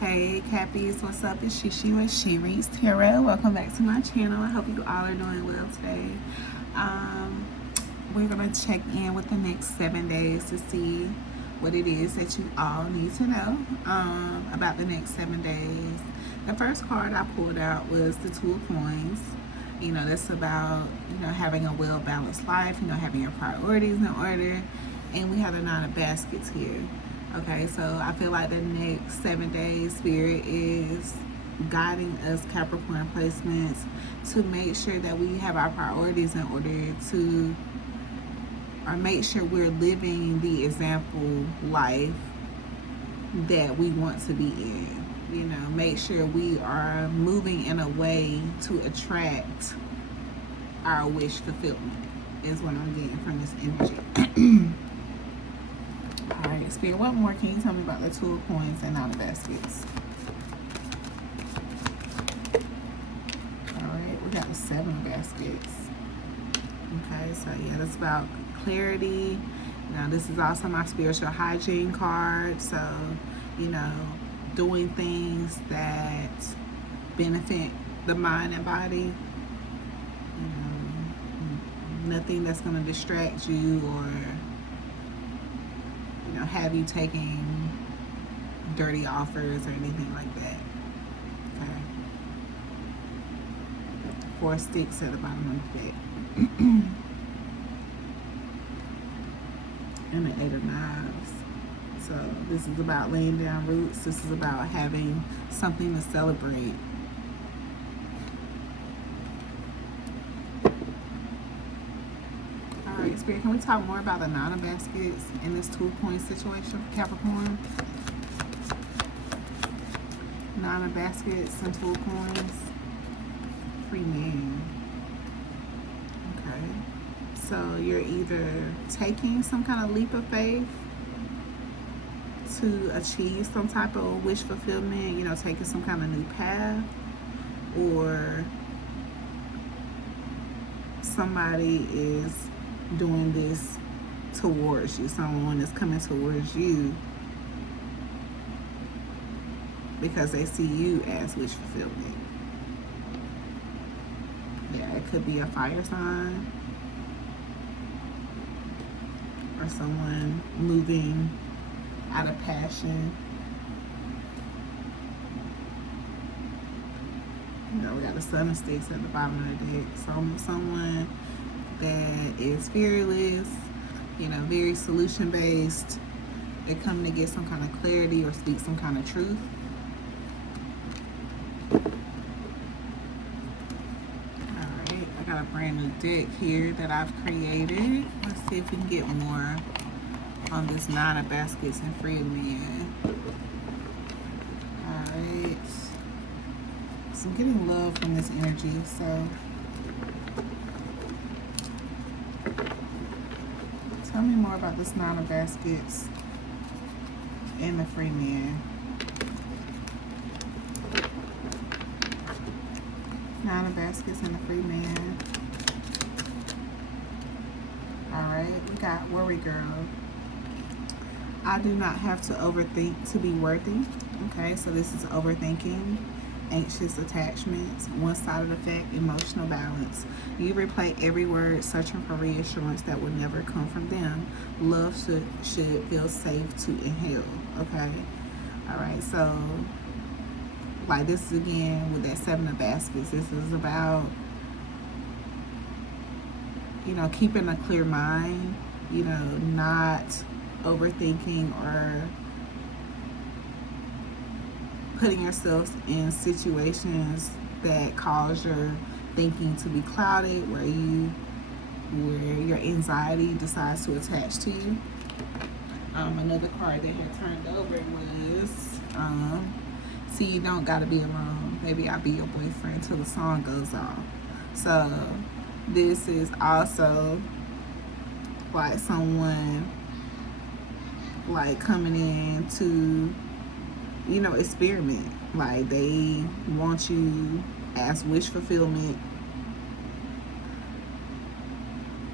Hey Cappies, what's up? It's ShiShi with She Reads Tarot. Welcome back to my channel. I hope you all are doing well today. We're going to check in with the next 7 days to see what it is that you all need to know about the next 7 days. The first card I pulled out was the Two of Coins. You know, that's about, having a well-balanced life, having your priorities in order. And we have the Nine of Baskets here. Okay, so I feel like the next 7 days, Spirit is guiding us, Capricorn placements, to make sure that we have our priorities in order to, or make sure we're living the example life that we want to be in. Make sure we are moving in a way to attract our wish fulfillment, is what I'm getting from this energy. Alright, Spirit, what more can you tell me about the Two of Coins and Nine of Baskets? Alright, we got the Seven of Baskets. Okay, so yeah, that's about clarity. Now, this is also my spiritual hygiene card. So, doing things that benefit the mind and body. Nothing that's going to distract you or have you taking dirty offers or anything like that. Okay. 4 sticks at the bottom of the deck. And the 8 of Knives. So this is about laying down roots. This is about having something to celebrate. Alright, Spirit, can we talk more about the Nine of Baskets in this 2 of Coins situation for Capricorn? Nine of Baskets and 2 of Coins. Free man. Okay. So you're either taking some kind of leap of faith to achieve some type of wish fulfillment, taking some kind of new path, or somebody is doing this towards you. Someone is coming towards you because they see you as wish fulfillment. Yeah, it could be a fire sign or someone moving out of passion. We got the Sun of Sticks at the bottom of the deck. So someone that is fearless, very solution based. They're coming to get some kind of clarity or speak some kind of truth. Alright, I got a brand new deck here that I've created. Let's see if we can get more on this Nine of Baskets and Free Man. Alright. So I'm getting love from this energy, so tell me more about this Nine of Baskets and the Free Man. Nine of Baskets and the Free Man. Alright, we got Worry Girl. I do not have to overthink to be worthy. Okay, so this is overthinking, anxious attachments, one-sided effect, emotional balance. You replay every word, searching for reassurance that will never come from them. Love should feel safe to inhale. Okay, all right. So, like this is again with that Seven of Baskets. This is about keeping a clear mind. Not overthinking or putting yourself in situations that cause your thinking to be clouded, where your anxiety decides to attach to you. Another card that had turned over was see, you don't gotta be alone. Maybe I'll be your boyfriend till the song goes off. So this is also like someone like coming in to experiment. Like they want you as wish fulfillment,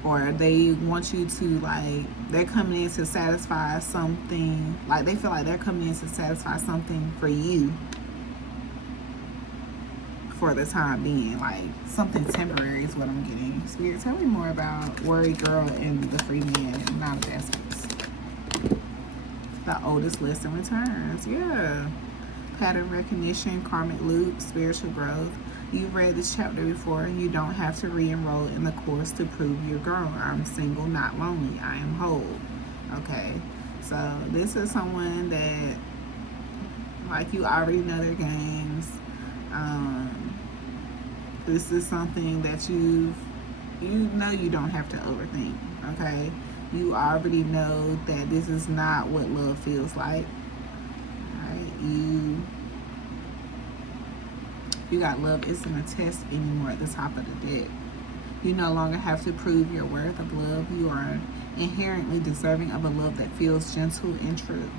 or they want you to, like, they're coming in to satisfy something, like they feel like they're coming in to satisfy something for you for the time being, like something temporary is what I'm getting. Spirit, tell me more about Worried Girl and the Free Man, not baskets. The oldest lesson returns. Yeah. Pattern recognition, karmic loop, spiritual growth. You've read this chapter before. You don't have to re-enroll in the course to prove you're grown. I'm single, not lonely. I am whole. Okay. So this is someone that, like, you already know their games. This is something that you know you don't have to overthink. Okay. You already know that this is not what love feels like. You got love isn't a test anymore at the top of the deck. You no longer have to prove your worth of love. You are inherently deserving of a love that feels gentle and true.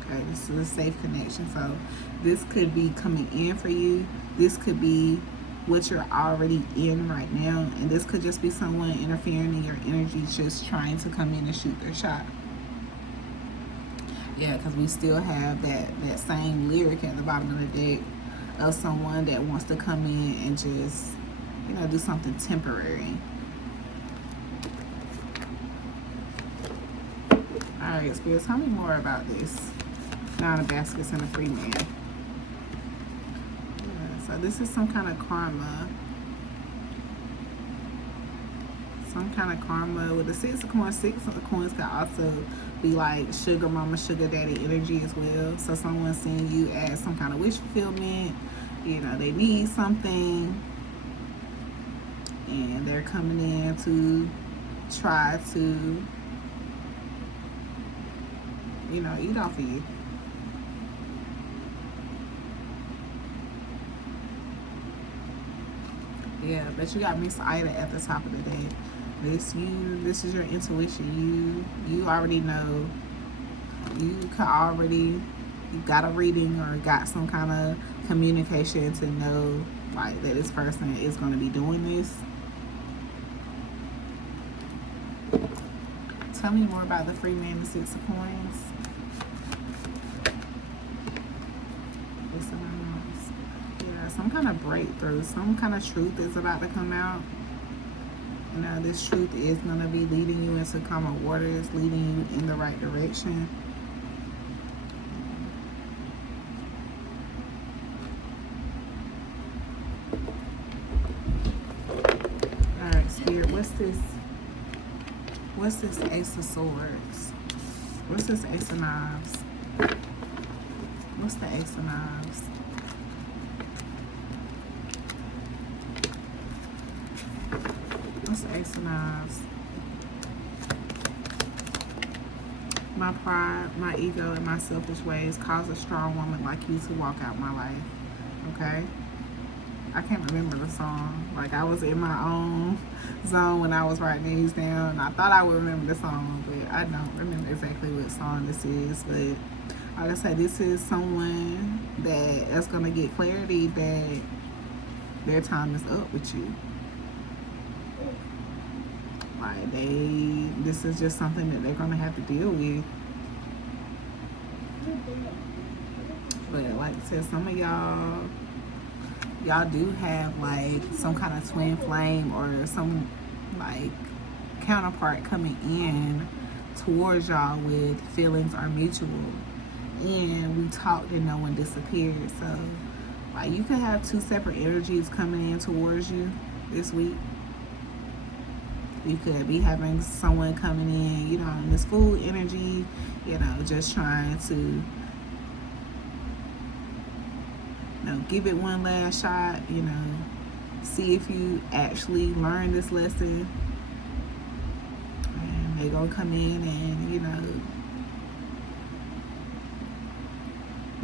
Okay, this is a safe connection. So this could be coming in for you. This could be what you're already in right now, and this could just be someone interfering in your energy, just trying to come in and shoot their shot. Yeah, because we still have that same lyric at the bottom of the deck of someone that wants to come in and just, you know, do something temporary. Alright, Spirit, tell me more about this. Nine of Baskets and a Free Man. Yeah, so this is some kind of karma. Some kind of karma with the Six of Coins. Six of the Coins could also be like sugar mama, sugar daddy energy as well. So someone's seeing you as some kind of wish fulfillment. You know, they need something, and they're coming in to try to, you know, eat off of you. Yeah, but you got Miss Ida at the top of the day. This is your intuition. You already know. You got a reading or got some kind of communication to know, like, that this person is going to be doing this. Tell me more about the Free Man, the Six of Coins. Yeah, some kind of breakthrough, some kind of truth is about to come out. You know, this truth is going to be leading you into calmer waters, leading you in the right direction. Alright, Spirit, what's this? What's this Ace of Swords? What's this Ace of Knives? What's the Ace of Knives? What's the Ace of Knives? My pride, my ego, and my selfish ways cause a strong woman like you to walk out my life. Okay? I can't remember the song. Like, I was in my own zone when I was writing these down. I thought I would remember the song, but I don't remember exactly what song this is. But like I said, this is someone that is going to get clarity that their time is up with you. Like, this is just something that they're going to have to deal with. But like I said, some of y'all do have, like, some kind of twin flame or some, like, counterpart coming in towards y'all with feelings are mutual. And we talked and no one disappeared. So, like, you could have two separate energies coming in towards you this week. You could be having someone coming in, you know, in this full energy, you know, just trying to, you know, give it one last shot, you know, see if you actually learn this lesson. And they're going to come in and, you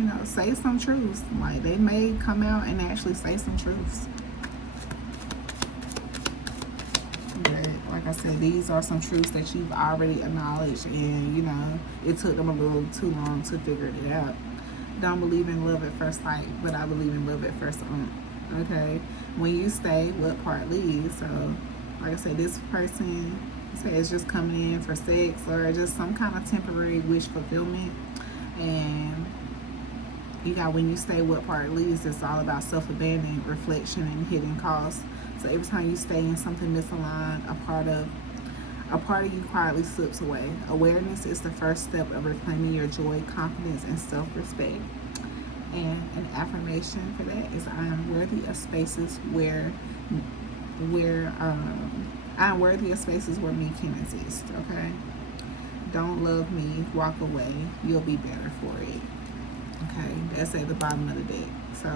know, say some truths. Like, they may come out and actually say some truths. But like I said, these are some truths that you've already acknowledged, and, you know, it took them a little too long to figure it out. Don't believe in love at first sight, but I believe in love at first okay? When you stay, what part leaves? So, like I said, this person say it's just coming in for sex or just some kind of temporary wish fulfillment. And you got when you stay what part leads, it's all about self-abandonment, reflection, and hidden costs. So every time you stay in something misaligned, a part of you quietly slips away. Awareness is the first step of reclaiming your joy, confidence, and self-respect. And an affirmation for that is I am worthy of spaces where I'm worthy of spaces where me can exist. Okay. Don't love me, walk away. You'll be better for it. Okay, that's at the bottom of the deck. So,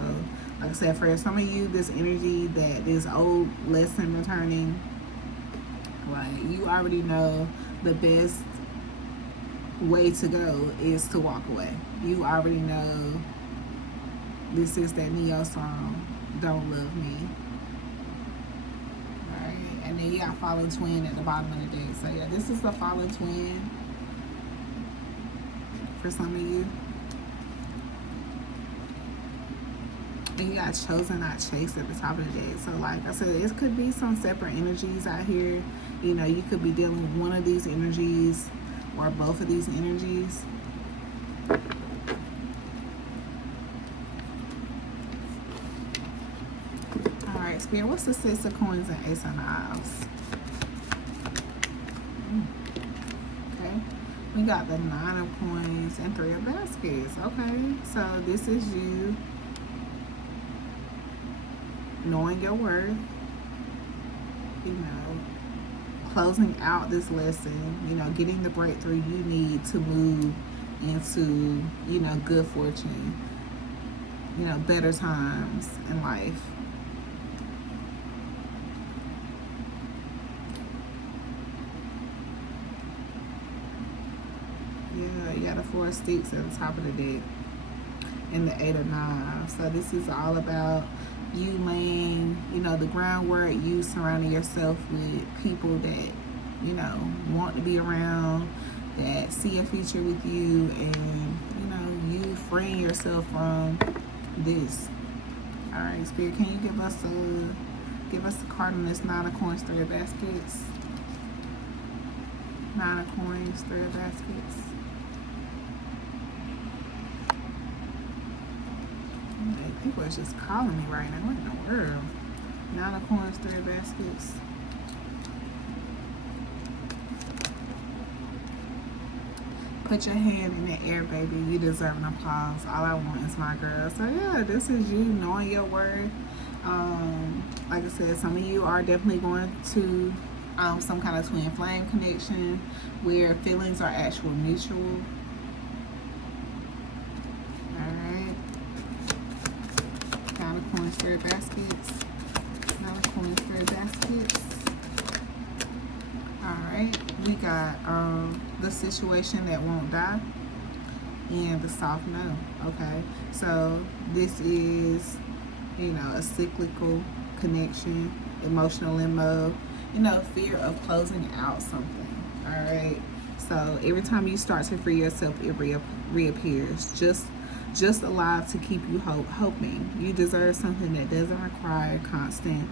like I said, for some of you, this energy that is old lesson returning, like you already know the best way to go is to walk away. You already know this is that Neo song, Don't Love Me. Alright, and then you got Fallen Twin at the bottom of the deck. So yeah, this is the Fallen Twin for some of you. And you got Chosen, Not Chased at the top of the deck. So like I said, it could be some separate energies out here. You know, you could be dealing with one of these energies or both of these energies. Alright, Spirit, what's the Six of Coins and Ace of Knives? Okay. We got the Nine of Coins and Three of Baskets. Okay, so this is you knowing your worth, you know, closing out this lesson, you know, getting the breakthrough you need to move into, you know, good fortune, you know, better times in life. Yeah, you got the Four of Sticks at the top of the deck and the Eight of Knives. So this is all about you laying, you know, the groundwork, you surrounding yourself with people that, you know, want to be around, that see a future with you, and, you know, you freeing yourself from this. All right, Spirit, can you give us a card on this Nine of Coins, Three of Baskets? Nine of Coins, Three of Baskets. People are just calling me right now. What in the world? Nine of Coins, Three of Baskets. Put your hand in the air, baby. You deserve an applause. All I want is my girl. So yeah, this is you knowing your worth. Like I said, some of you are definitely going to some kind of twin flame connection where feelings are actual mutual. Coins, Three of Baskets. Nine of Coins, Three of Baskets. Alright, we got the situation that won't die and the soft no. Okay, so this is, you know, a cyclical connection, emotional limbo, you know, fear of closing out something. Alright, so every time you start to free yourself, it reappears. Just alive to keep you hoping. You deserve something that doesn't require constant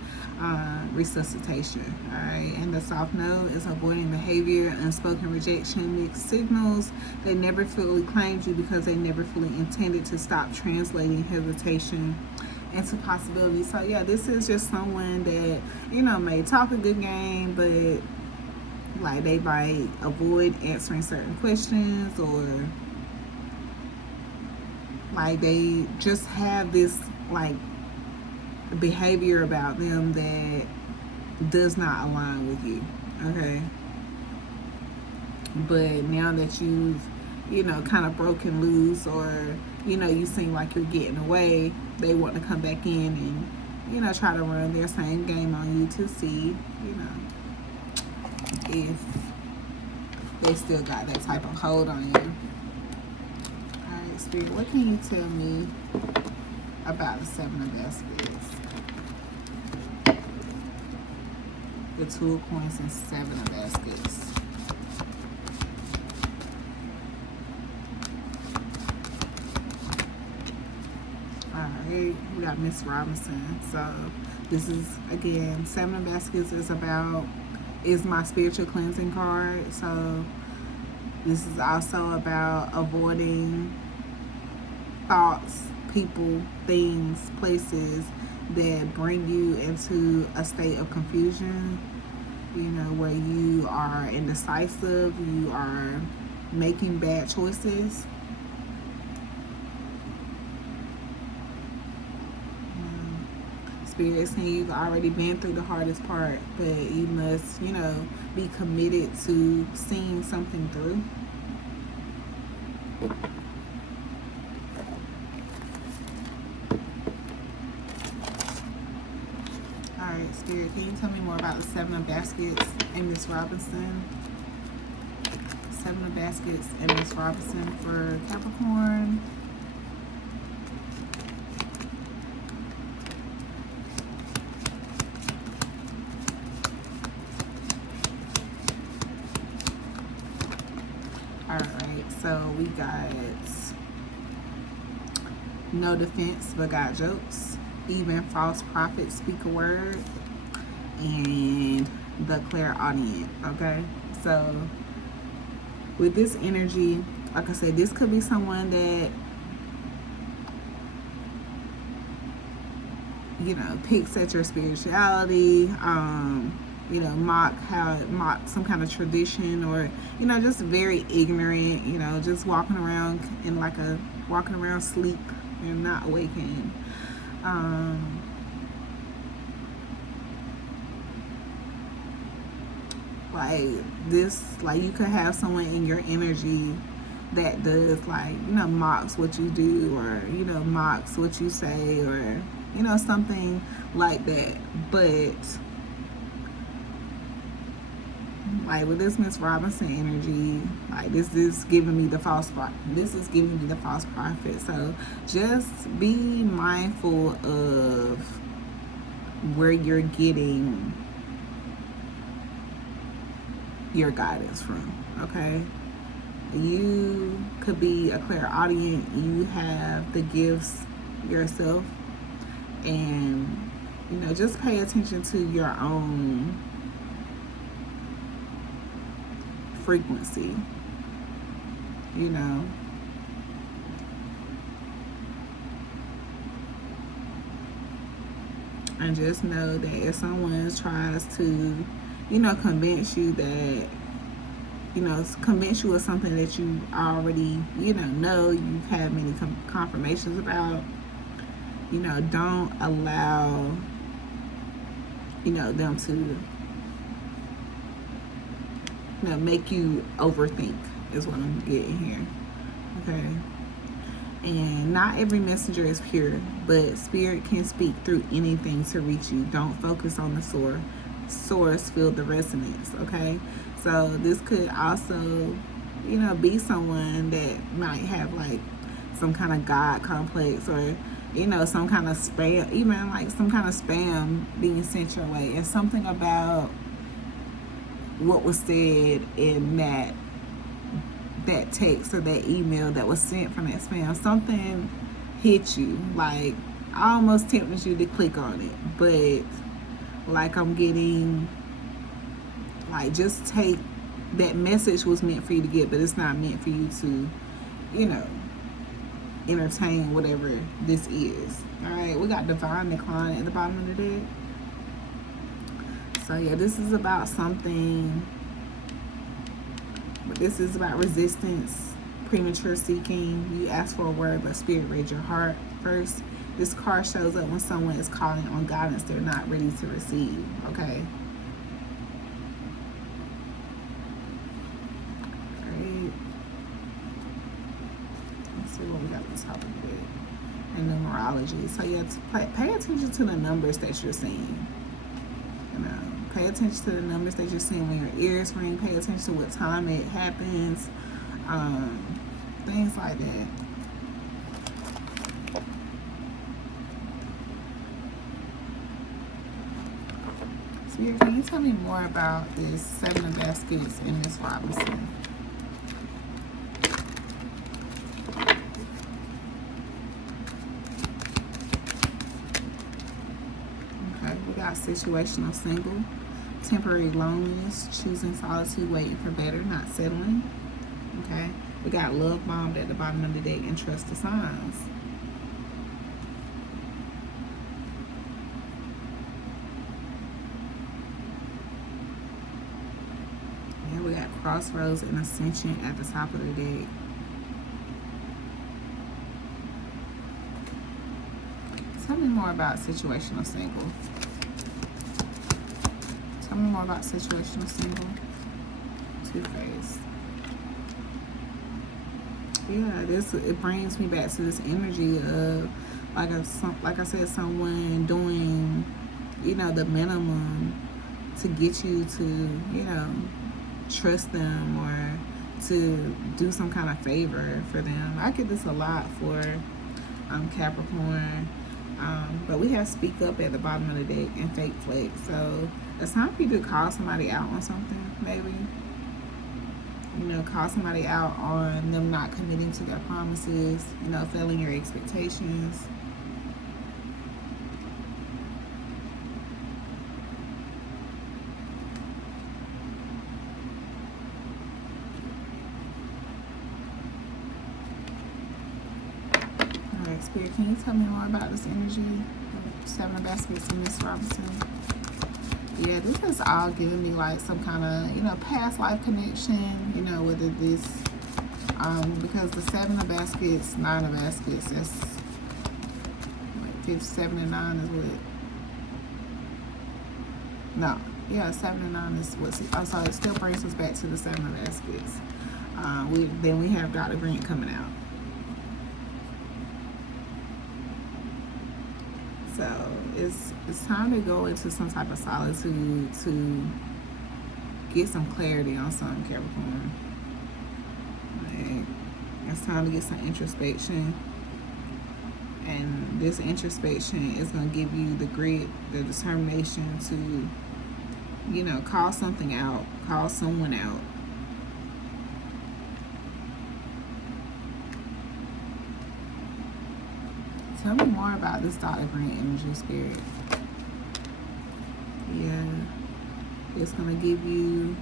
resuscitation. All right, and the soft no is avoiding behavior, unspoken rejection, mixed signals. They never fully claimed you because they never fully intended to stop translating hesitation into possibility. So yeah, this is just someone that, you know, may talk a good game, but like they might avoid answering certain questions, or like they just have this like behavior about them that does not align with you. Okay, but now that you've, you know, kind of broken loose, or, you know, you seem like you're getting away, they want to come back in and, you know, try to run their same game on you to see, you know, if they still got that type of hold on you. Spirit, what can you tell me about the Seven of Baskets? The Two of Coins and Seven of Baskets. Alright, we got Miss Robinson. So this is, again, Seven of Baskets is about is my spiritual cleansing card. So this is also about avoiding thoughts, people, things, places that bring you into a state of confusion, you know, where you are indecisive, you are making bad choices. Spirit saying you've already been through the hardest part, but you must, you know, be committed to seeing something through. Alright, Spirit, can you tell me more about the Seven of Baskets and Miss Robinson? Seven of Baskets and Miss Robinson for Capricorn. Alright, so we got no defense but got jokes. Even false prophets speak a word. And the clairaudient, okay? So with this energy, like I said, this could be someone that, you know, picks at your spirituality, you know, mock some kind of tradition, or, you know, just very ignorant, you know, just walking around sleep and not awakened. Like this, like you could have someone in your energy that does, like, you know, mocks what you do, or, you know, mocks what you say, or, you know, something like that. But like with this Miss Robinson energy, like this is giving me the false prophet. So just be mindful of where you're getting your guidance from, okay? You could be a clairaudient, you have the gifts yourself, and, you know, just pay attention to your own frequency, you know. And just know that if someone tries to, you know, convince you that, you know, convince you of something that you already, you know you've had many confirmations about, you know, don't allow, you know, them to, you know, make you overthink, is what I'm getting here, okay? And not every messenger is pure, but spirit can speak through anything to reach you. Don't focus on the source, feel the resonance, okay? So this could also, you know, be someone that might have like some kind of God complex, or, you know, some kind of spam, even like some kind of spam being sent your way, and something about what was said in that text or that email that was sent from that spam, something hit you, like almost tempted you to click on it, but like I'm getting, like, just take that message was meant for you to get, but it's not meant for you to, you know, entertain whatever this is. All right, we got divine decline at the bottom of the deck. So yeah, this is about something, but this is about resistance, premature seeking. You ask for a word, but spirit read your heart first. This card shows up when someone is calling on guidance they're not ready to receive, okay? Great. Let's see what we got at the top of the deck. And numerology. So yeah, pay attention to the numbers that you're seeing. You know, pay attention to the numbers that you're seeing when your ears ring. Pay attention to what time it happens. Things like that. Spirit, can you tell me more about this Seven of Baskets and Miss Robinson? Okay, we got situational single. temporary loneliness, choosing solitude, waiting for better, not settling. Okay, we got love bombed at the bottom of the deck and trust the signs. Yeah, we got crossroads and ascension at the top of the deck. Tell me more about situational single. Tell me more about situational single. Two-faced. Yeah, it brings me back to this energy of like I said, someone doing, you know, the minimum to get you to, you know, trust them or to do some kind of favor for them. I get this a lot for Capricorn. But we have speak up at the bottom of the deck and fake flex. So it's time for you to call somebody out on something, maybe. You know, call somebody out on them not committing to their promises, you know, failing your expectations. Alright, Spirit, can you tell me more about this energy? Seven of Baskets and Miss Robinson. Yeah, this is all giving me like some kind of, you know, past life connection, you know, whether this, because the Seven of Baskets, Nine of Baskets, that's like 5, 7, and 9 is what? No, yeah, 7 and 9 is what's, oh, so it still brings us back to the Seven of Baskets. Then we have Dr. Grant coming out. So it's time to go into some type of solitude to get some clarity on something, Capricorn. Like, it's time to get some introspection. And this introspection is going to give you the grit, the determination to, you know, call something out, call someone out. Tell me more about this Dr. Grant energy, Spirit. Yeah. It's going to give you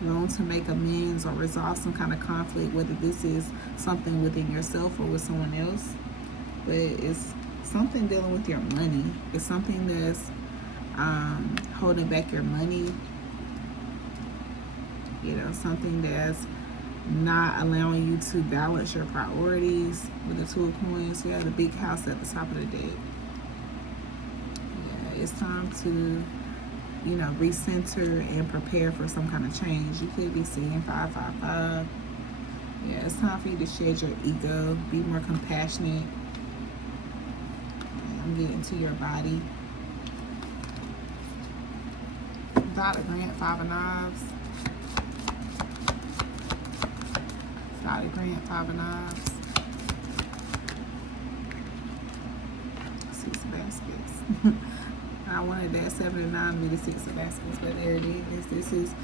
room to make amends or resolve some kind of conflict, whether this is something within yourself or with someone else. But it's something dealing with your money. It's something that's holding back your money. You know, something that's not allowing you to balance your priorities. With the Two of Coins, you have the big house at the top of the deck. Yeah, it's time to, you know, recenter and prepare for some kind of change. You could be seeing 555. Yeah, it's time for you to shed your ego, be more compassionate. I'm getting to your body. Dr. Grant, 5 of Knives. Dr. Grant, 5 of Knives. 6 of Baskets. I wanted that 7 of 9 to be the 6 of Baskets, but there it is. This is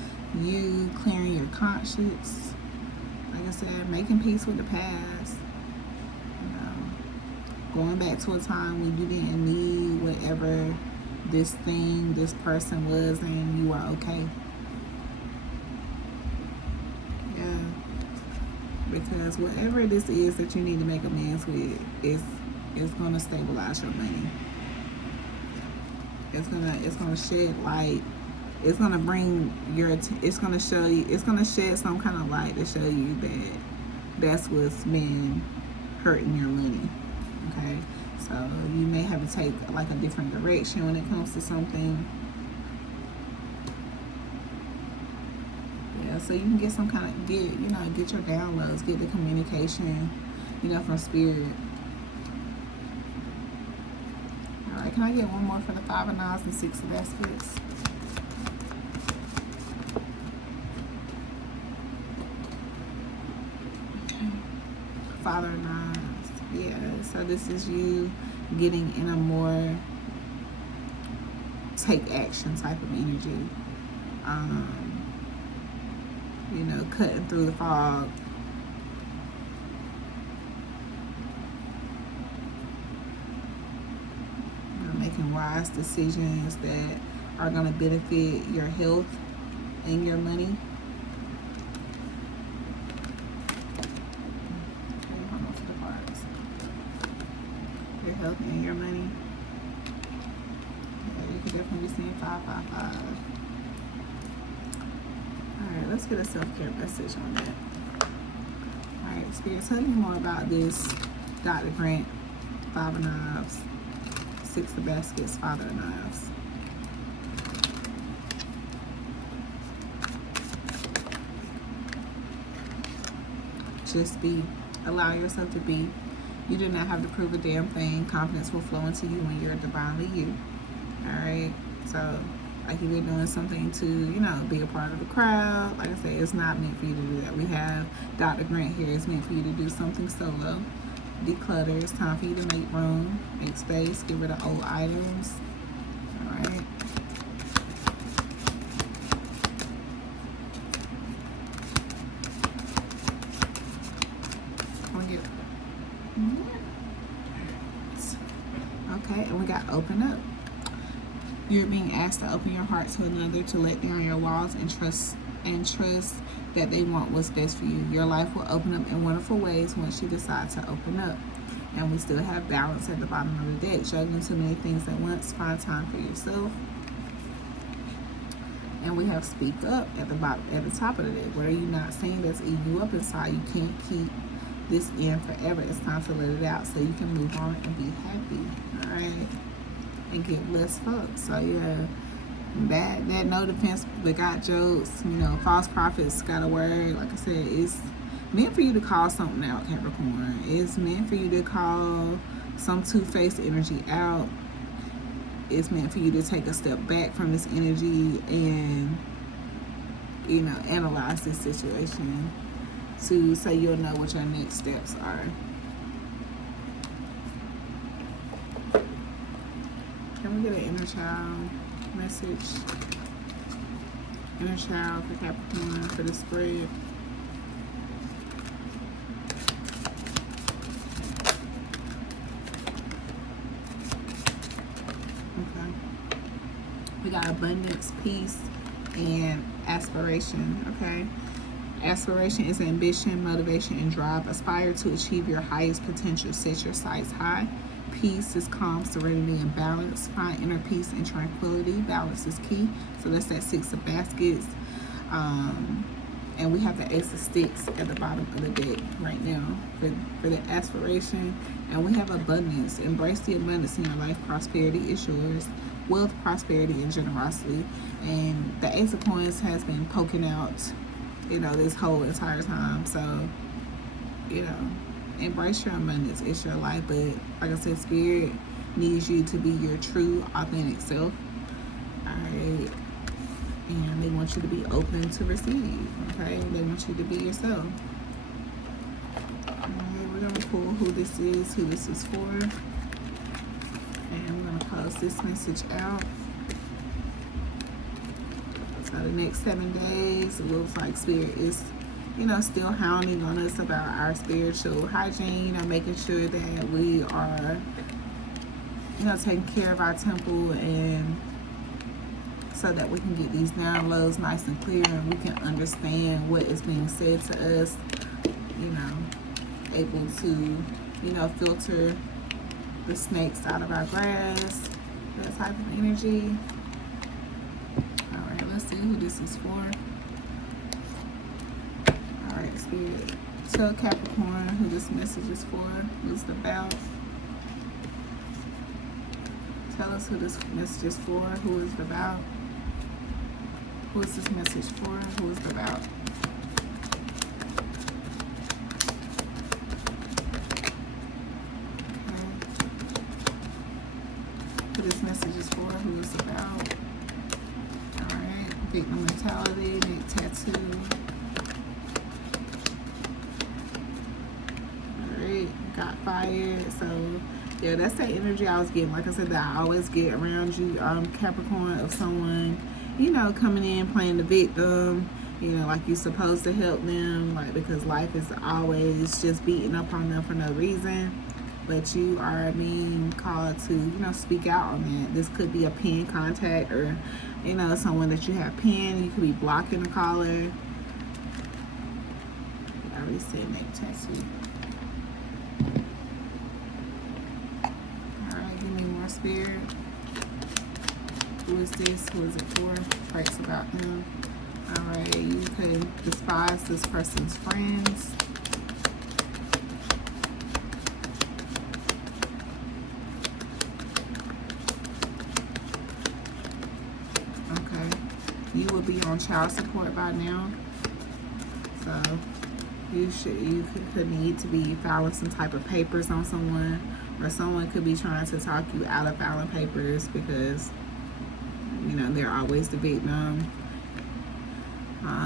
you clearing your conscience. Like I said, making peace with the past. You know, going back to a time when you didn't need whatever this thing, this person was, and you were okay. Yeah. Because whatever this is that you need to make amends with is going to stabilize your money. It's gonna shed light. It's gonna bring it's gonna show you. It's gonna shed some kind of light to show you that that's what's been hurting your money. Okay, so you may have to take like a different direction when it comes to something. Yeah, so you can get some kind of get your downloads, get the communication, you know, from spirit. All right, can I get one more for the 5 of Knives and 6 of Baskets? Okay. Father of Knives. Yeah, so this is you getting in a more take action type of energy. You know, cutting through the fog. You know, making wise decisions that are going to benefit your health and your money. Okay, hold on to the cards. Your health and your money. Okay, you could definitely be seeing 555. Alright, let's get a self-care message on that. Alright, Spirit, tell me more about this Dr. Grant, 5 of Knives, 6 of Baskets, Father of Knives. Just be. Allow yourself to be. You do not have to prove a damn thing. Confidence will flow into you when you're divinely you. Alright? So, like if you're doing something to, you know, be a part of the crowd, like I say, it's not meant for you to do that. We have Dr. Grant here. It's meant for you to do something solo. Declutter. It's time for you to make room, make space, get rid of old items. Alright? Okay, and we got open up. You're being asked to open your heart to another, to let down your walls and trust that they want what's best for you. Your life will open up in wonderful ways once you decide to open up. And we still have balance at the bottom of the deck. Juggling too many things at once. Find time for yourself. And we have speak up at the bottom, at the top of the deck. What are you not saying that's eating you up inside? You can't keep this in forever. It's time to let it out so you can move on and be happy. All right, and get less fucked. So yeah, that no defense but got jokes. You know, false prophets got a word. Like I said, it's meant for you to call something out, Capricorn. It's meant for you to call some two-faced energy out. It's meant for you to take a step back from this energy and, you know, analyze this situation so you'll know what your next steps are. Can we get an inner child message? Inner child for Capricorn for the spread. Okay. We got abundance, peace, and aspiration. Okay. Aspiration is ambition, motivation, and drive. Aspire to achieve your highest potential. Set your sights high. Peace is calm, serenity, and balance. Find inner peace and tranquility. Balance is key. So that's that 6 of Baskets. And we have the Ace of Sticks at the bottom of the deck right now for the aspiration. And we have abundance. Embrace the abundance in your life. Prosperity is yours. Wealth, prosperity, and generosity. And the Ace of Coins has been poking out, you know, this whole entire time. So, you know, embrace your abundance. It's your life. But like I said, Spirit needs you to be your true, authentic self. Alright. And they want you to be open to receive. Okay? They want you to be yourself. Alright, we're gonna pull who this is for. And we're gonna close this message out. So the next 7 days, it looks like Spirit is, you know, still hounding on us about our spiritual hygiene, you know, making sure that we are, you know, taking care of our temple, and so that we can get these downloads nice and clear and we can understand what is being said to us, you know, able to, you know, filter the snakes out of our grass, that type of energy. Alright, let's see who this is for. Alright, Spirit, tell Capricorn who this message is for, who's the about. Tell us who this message is for, who is the about. Who is this message for, who is the about. Who this message is for, who is about. Alright, victim mentality, neck tattoo. Alright, got fired. So yeah, that's that energy I was getting. Like I said, that I always get around you, Capricorn, of someone, you know, coming in playing the victim, you know, like you're supposed to help them, like, because life is always just beating up on them for no reason. but you are being called to, you know, speak out on that. This could be a pen contact, or, you know, someone that you have pinned. You could be blocking the caller. I already said name tattoo. Alright, give me more spirit. Who is this? Who is it for? Traits about them. Alright, you could despise this person's friends. Okay, you will be on child support by now. So you could need to be filing some type of papers on someone, or someone could be trying to talk you out of filing papers because, you know, they're always the victim.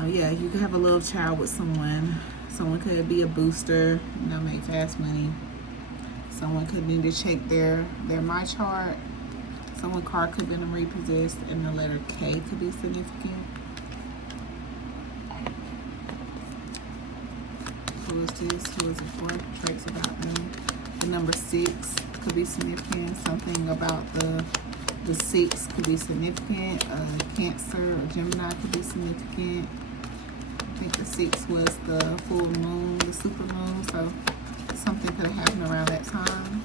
Yeah, you could have a love child with someone. Someone could be a booster, you know, make fast money. Someone could need to check their my chart. Someone card could have been repossessed, and the letter K could be significant. Who is this? Who is it for? Traits about them. The number 6 could be significant. Something about the 6 could be significant. Cancer or Gemini could be significant. I think the 6 was the full moon, the super moon, so something could have happened around that time.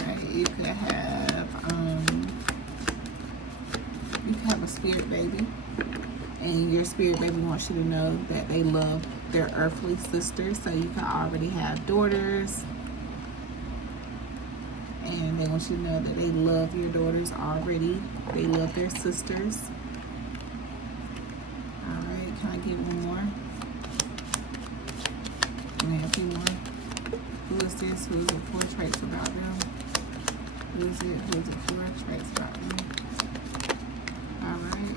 Alright, you could have a spirit baby, and your spirit baby wants you to know that they love their earthly sisters. So you could already have daughters, and they want you to know that they love your daughters already. They love their sisters. Alright, can I get one more? Can I have 2 more? Who is this? Who is it for? Traits about them. Who is it? Who is it for? Traits about them. Alright.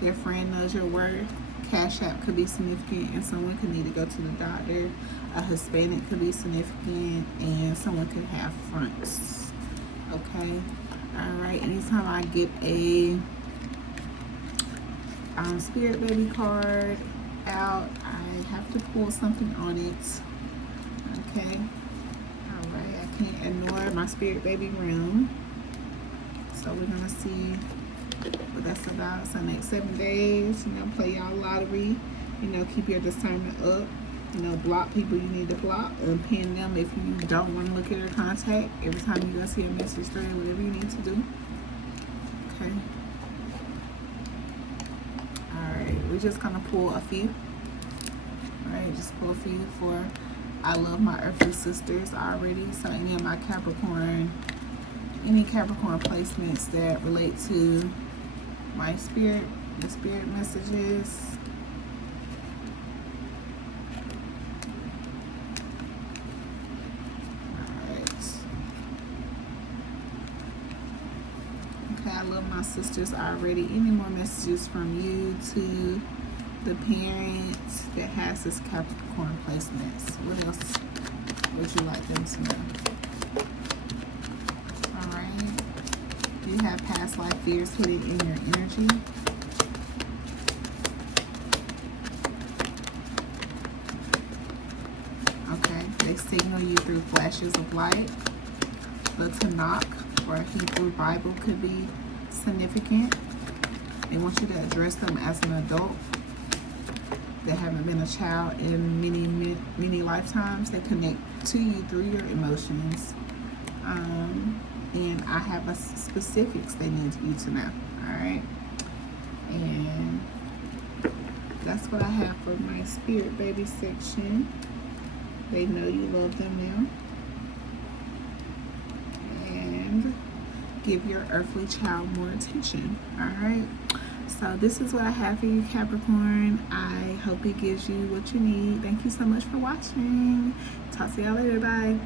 Their friend knows your worth. Cash App could be significant, and someone could need to go to the doctor. A Hispanic could be significant, and someone could have fronts. Okay. Alright. Anytime I get a spirit baby card out, I have to pull something on it. Okay. Alright. I can't ignore my spirit baby realm. So we're gonna see what that's about. So next 7 days, you know, play y'all lottery, you know, keep your discernment up, you know, block people you need to block, and pin them if you don't want to look at their contact every time you go see a message thread, whatever you need to do. Okay. Alright, we're just gonna pull a few. Alright, just pull a few for I love my earthly sisters already. So any of my Capricorn, any Capricorn placements that relate to my spirit, the spirit messages. Alright. Okay, I love my sisters already. Any more messages from you to the parents that has this Capricorn placements? What else would you like them to know? You have past life fears hidden in your energy. Okay, they signal you through flashes of light. The Tanakh or Hebrew Bible could be significant. They want you to address them as an adult. They haven't been a child in many lifetimes. They connect to you through your emotions. And I have a specifics they need you to know. Alright, and that's what I have for my spirit baby section. They know you love them now, and give your earthly child more attention. Alright, so this is what I have for you, Capricorn. I hope it gives you what you need. Thank you so much for watching. Talk to y'all later. Bye.